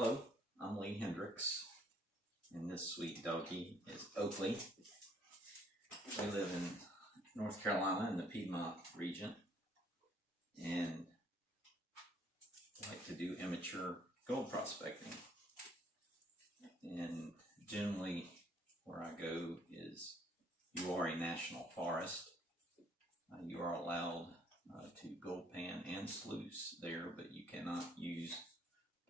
Hello, I'm Lee Hendricks, and this sweet doggy is Oakley. We live in North Carolina in the Piedmont region, and like to do immature gold prospecting. And generally, where I go is Uwharrie National Forest. You are allowed to gold pan and sluice there, but you cannot use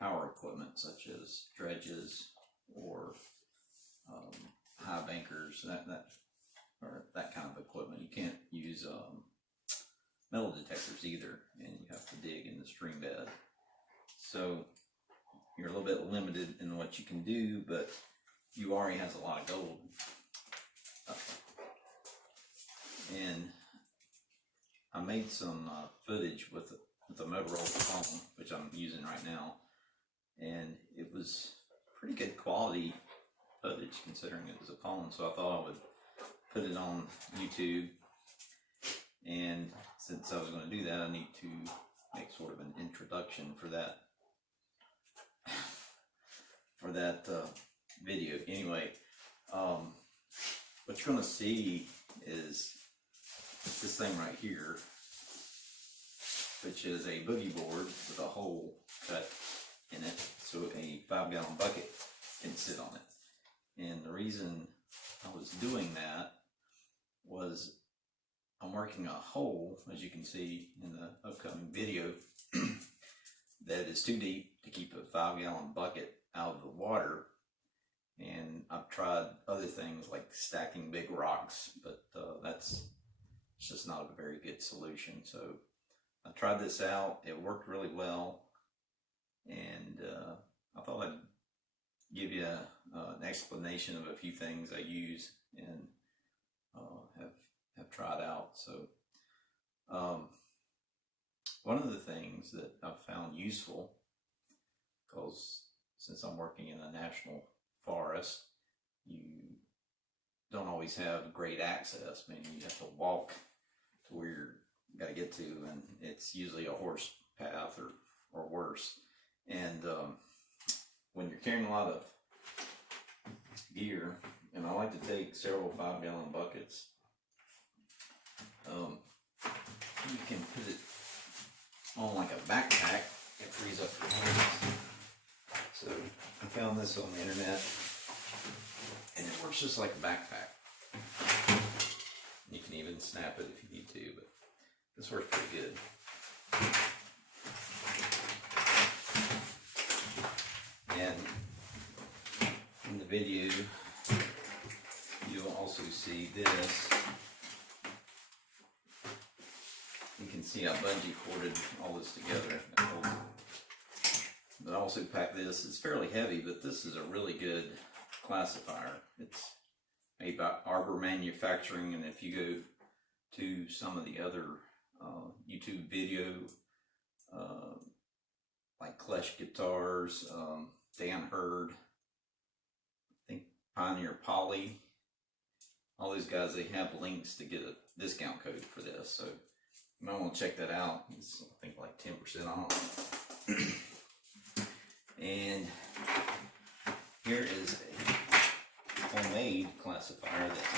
power equipment such as dredges or high bankers, that kind of equipment. You can't use metal detectors either, and you have to dig in the stream bed. So you're a little bit limited in what you can do, but Uwharrie has a lot of gold. And I made some footage with the Motorola phone, which I'm using right now, and it was pretty good quality footage considering it was a phone, so I thought I would put it on YouTube. And since I was going to do that, I need to make sort of an introduction for that video. Anyway, what you're going to see is this thing right here, which is a boogie board with a hole cut in it so a 5-gallon bucket can sit on it. And the reason I was doing that was I'm working a hole, as you can see in the upcoming video, that is too deep to keep a 5-gallon bucket out of the water. And I've tried other things like stacking big rocks, but it's just not a very good solution. So I tried this out. It worked really well, and I thought I'd give you an explanation of a few things I use and have tried out. So one of the things that I've found useful, because since I'm working in a national forest, you don't always have great access. I mean, you have to walk to where you got to get to, and it's usually a horse path or worse. And when you're carrying a lot of gear, and I like to take several 5-gallon buckets, you can put it on like a backpack. It frees up your hands. So I found this on the internet, and it works just like a backpack. You can even snap it if you need to, but this works pretty good. And in the video, you'll also see this. You can see I bungee corded all this together. But I also packed this. It's fairly heavy, but this is a really good classifier. It's made by Arbor Manufacturing, and if you go to some of the other YouTube video, like Klesh Guitars, Dan Hurd, I think Pioneer Poly, all these guys, they have links to get a discount code for this, so you might want to check that out. It's, I think, like 10% off. And here is a homemade classifier that I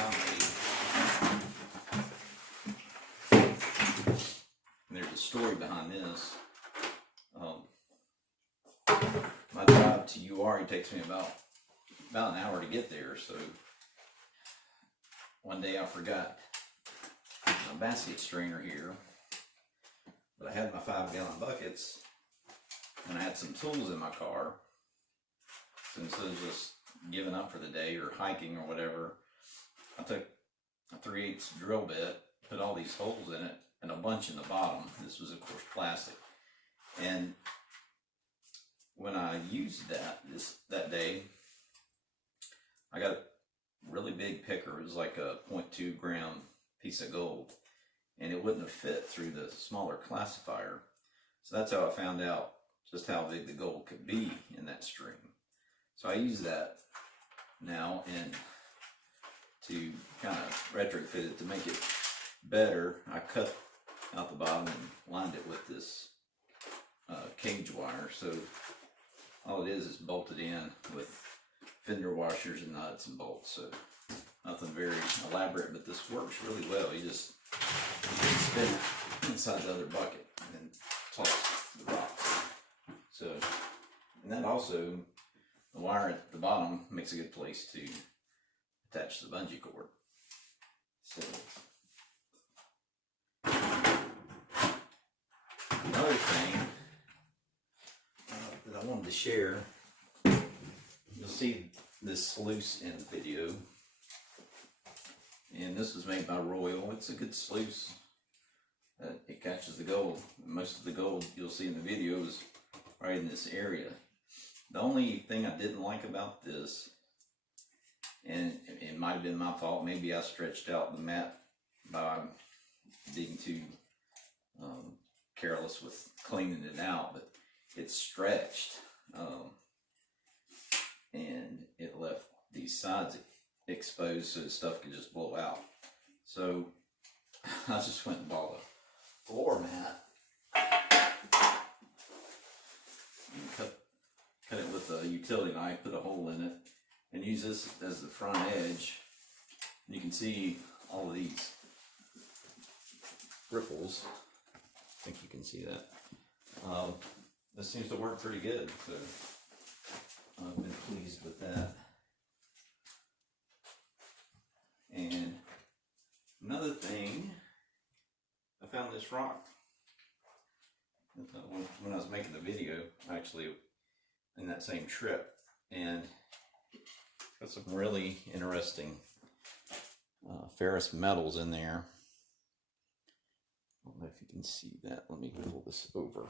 made. And there's a story behind this. My drive to Uwharrie takes me about an hour to get there, so one day I forgot my basket strainer here, but I had my 5-gallon buckets, and I had some tools in my car. So instead of just giving up for the day or hiking or whatever, I took a 3/8 drill bit, put all these holes in it, and a bunch in the bottom. This was, of course, plastic. And when I used that day, I got a really big picker. It was like a 0.2 gram piece of gold, and it wouldn't have fit through the smaller classifier. So that's how I found out just how big the gold could be in that stream. So I use that now, and to kind of retrofit it to make it better, I cut out the bottom and lined it with this cage wire. So all it is bolted in with fender washers and nuts and bolts. So nothing very elaborate, but this works really well. You just spin it inside the other bucket and then toss the rocks. So, and that also, the wire at the bottom makes a good place to attach the bungee cord. So, another thing that I wanted to share, you'll see this sluice in the video, and this was made by Royal. It's a good sluice. It catches the gold. Most of the gold you'll see in the video is right in this area. The only thing I didn't like about this, and it might have been my fault, maybe I stretched out the mat by being too careless with cleaning it out, but it stretched and it left these sides exposed so the stuff could just blow out. So I just went and bought a floor mat and cut it with a utility knife, put a hole in it, and use this as the front edge. And you can see all of these ripples. I think you can see that. This seems to work pretty good, so I've been pleased with that. And another thing, I found this rock. When I was making the video, actually, in that same trip, and got some really interesting ferrous metals in there. I don't know if you can see that. Let me pull this over.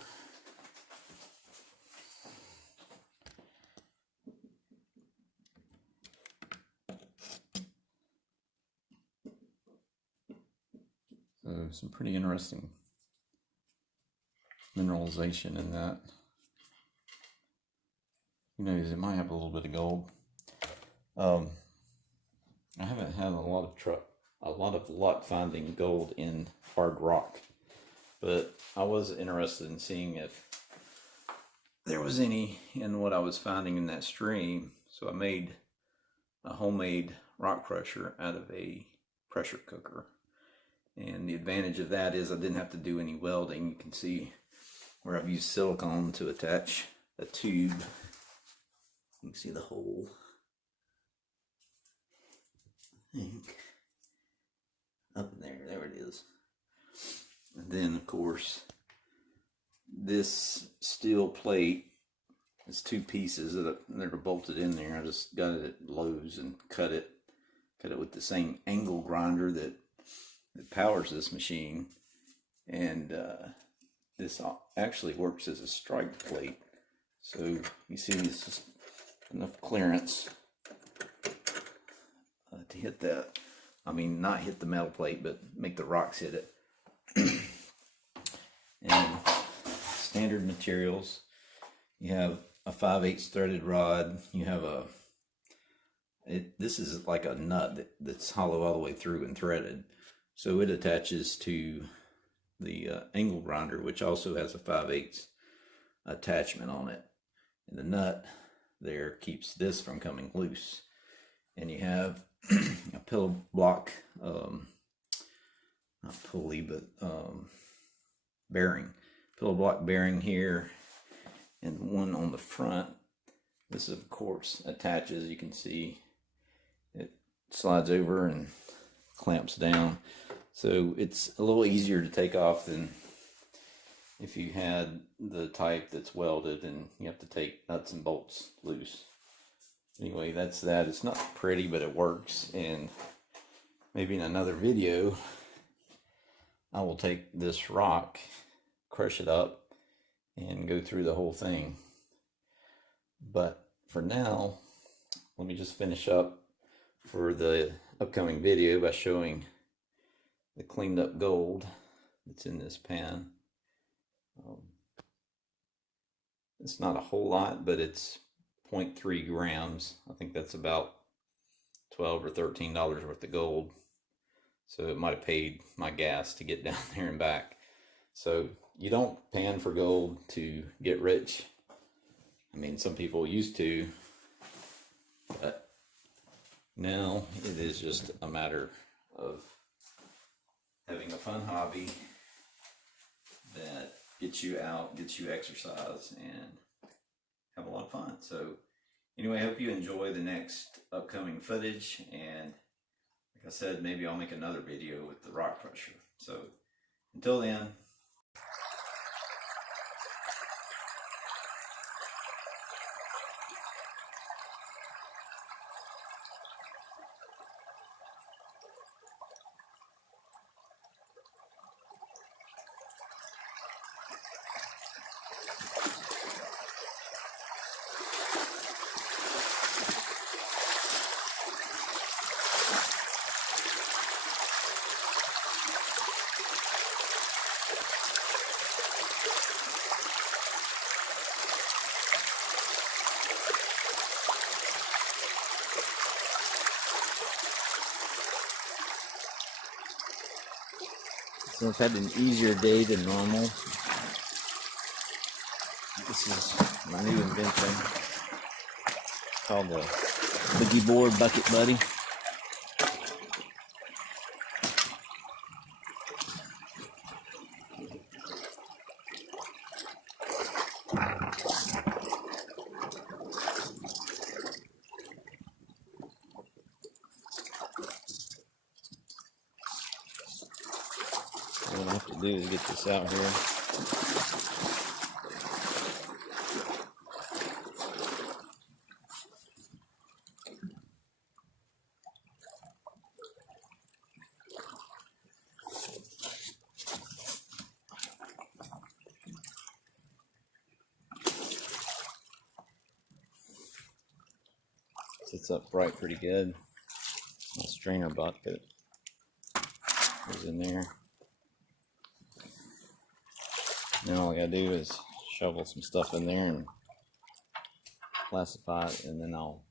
So some pretty interesting mineralization in that. Who knows, it might have a little bit of gold. I haven't had a lot of luck finding gold in hard rock, but I was interested in seeing if there was any in what I was finding in that stream. So I made a homemade rock crusher out of a pressure cooker, and the advantage of that is I didn't have to do any welding. You can see where I've used silicone to attach a tube. You can see the hole, I think, up in there it is. And then of course this steel plate is two pieces that are bolted in there. I just got it at Lowe's and cut it with the same angle grinder that powers this machine. And this actually works as a strike plate, so you see this is enough clearance to hit that. I mean, not hit the metal plate, but make the rocks hit it. And standard materials, you have a 5/8 threaded rod. You have this is like a nut that's hollow all the way through and threaded, so it attaches to the angle grinder, which also has a 5/8 attachment on it, and the nut there keeps this from coming loose. And you have a pillow block, not pulley, but bearing, pillow block bearing here, and one on the front. This of course attaches. You can see it slides over and clamps down, so it's a little easier to take off than if you had the type that's welded and you have to take nuts and bolts loose. Anyway, that's that. It's not pretty, but it works, and maybe in another video I will take this rock, crush it up, and go through the whole thing. But for now, let me just finish up for the upcoming video by showing the cleaned up gold that's in this pan. It's not a whole lot, but it's 0.3 grams. I think that's about $12 or $13 worth of gold. So it might have paid my gas to get down there and back. So you don't pan for gold to get rich. I mean, some people used to, but now it is just a matter of having a fun hobby that gets you out, gets you exercise, and have a lot of fun. So anyway, I hope you enjoy the next upcoming footage, and like I said, maybe I'll make another video with the rock crusher. So until then. So I've had an easier day than normal. This is my new invention called the Boogie Board Bucket Buddy. What I have to do is get this out here. Sits upright pretty good. My strainer bucket goes in there. Now all I gotta do is shovel some stuff in there and classify it, and then I'll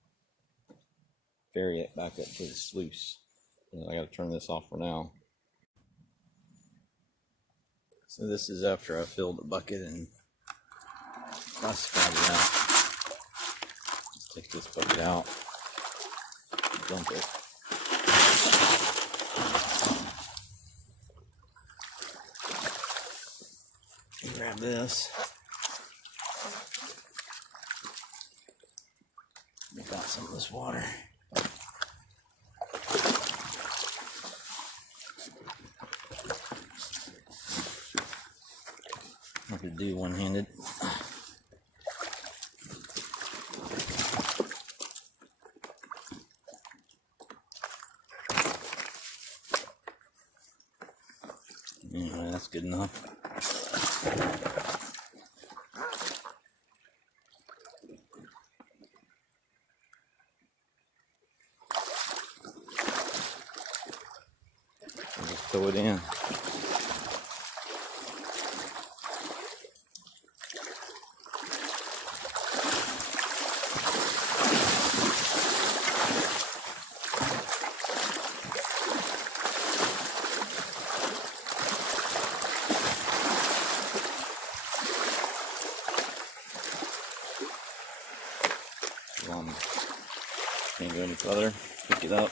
ferry it back up to the sluice. And I gotta turn this off for now. So this is after I filled the bucket and classified it out. Let's take this bucket out, dump it. Grab this. Make out some of this water. I could do one-handed. Anyway, that's good enough. Just throw it in. Can't go any further. Pick it up.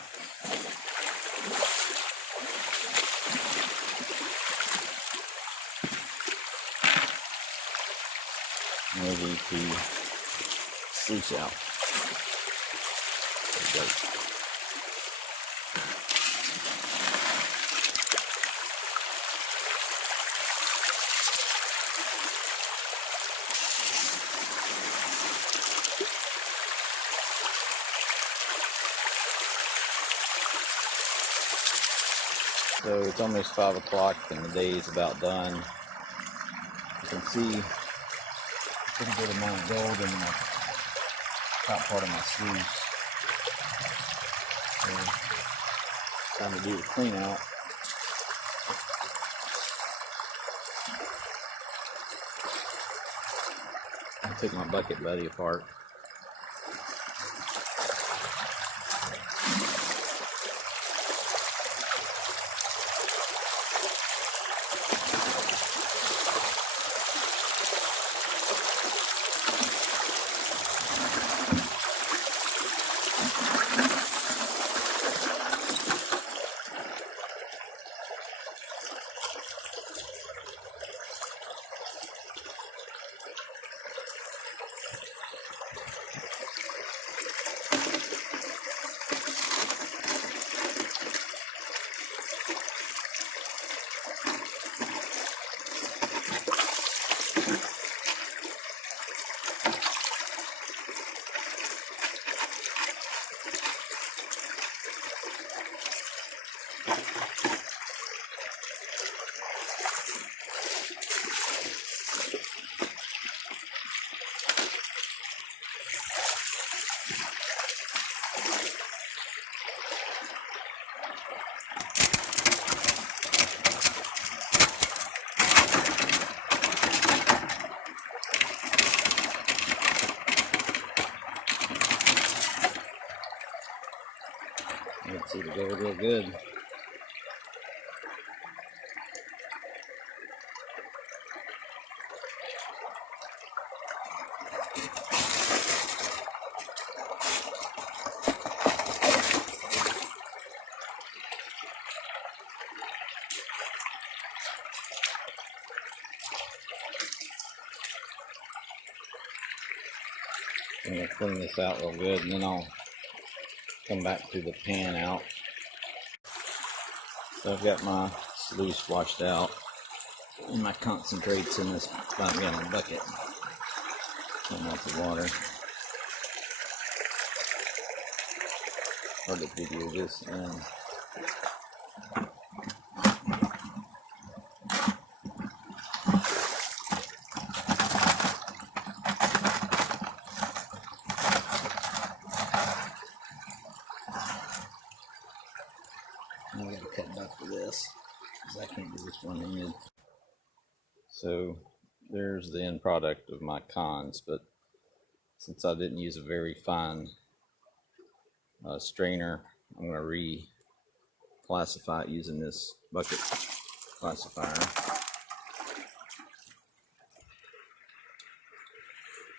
Ready to sluice out. There it goes. So it's almost 5 o'clock and the day is about done. You can see a pretty good amount of gold in the top part of my sluice. So time to do the clean out. I'll take my bucket buddy apart. See the gold real good. I'm going to clean this out real good, and then I'll come back to the pan out. So I've got my sluice washed out and my concentrates in this 5-gallon bucket. Come off the water. Hard to video this in. I gotta cut back to this because I can't do this one-handed. So there's the end product of my cons, but since I didn't use a very fine strainer, I'm going to reclassify it using this bucket classifier.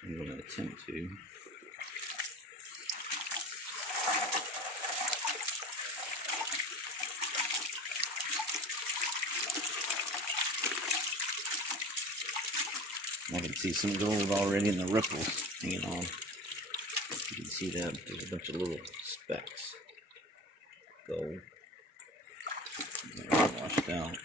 I'm going to attempt to. I can see some gold already in the ripples hanging on. You can see that there's a bunch of little specks. Gold. They're washed out.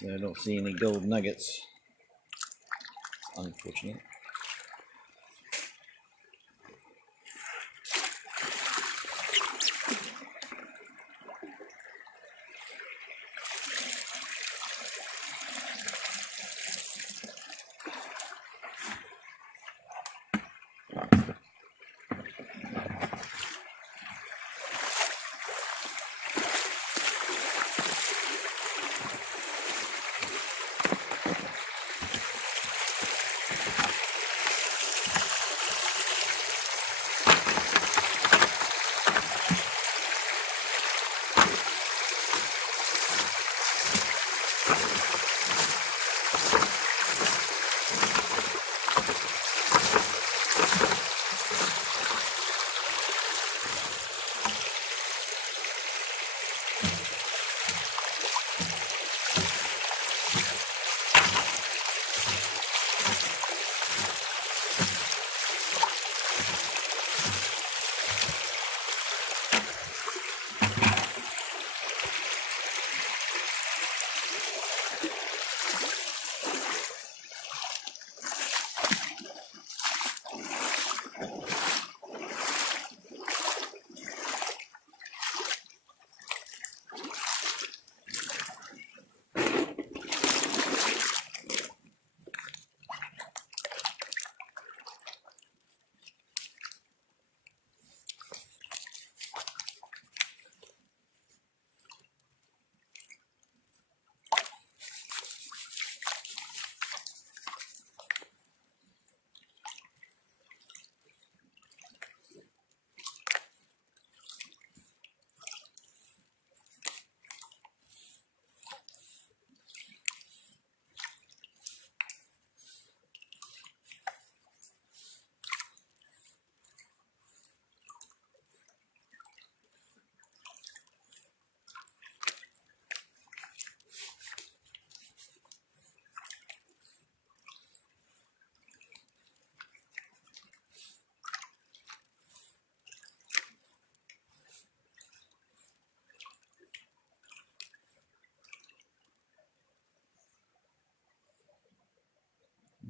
So I don't see any gold nuggets. It's unfortunate.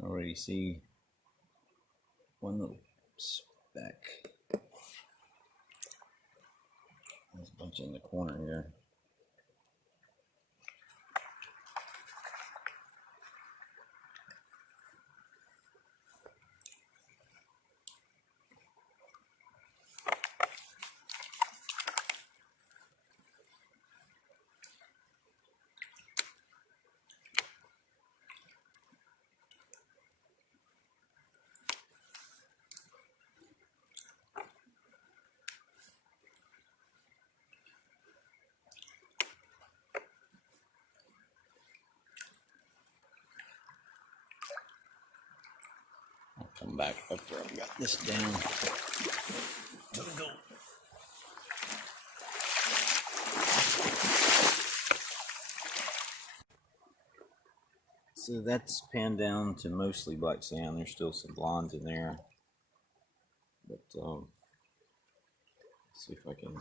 Already see one little speck. There's a bunch in the corner here. Come back up there. I've got this down. So that's panned down to mostly black sand. There's still some blondes in there, but let's see if I can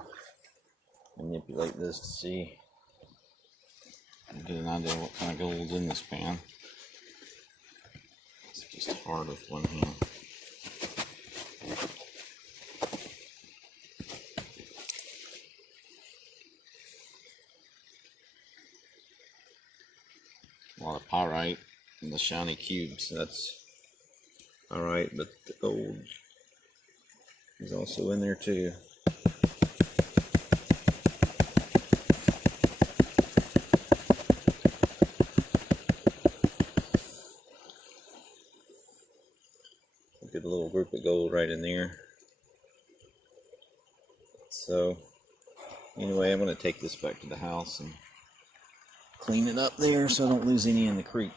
manipulate this to see and get an idea what kind of gold's in this pan. It's just hard with one hand. A lot of pyrite and the shiny cubes. That's pyrite, but the gold is also in there too. Get a little group of gold right in there. So anyway, I'm going to take this back to the house and clean it up there so I don't lose any in the creek.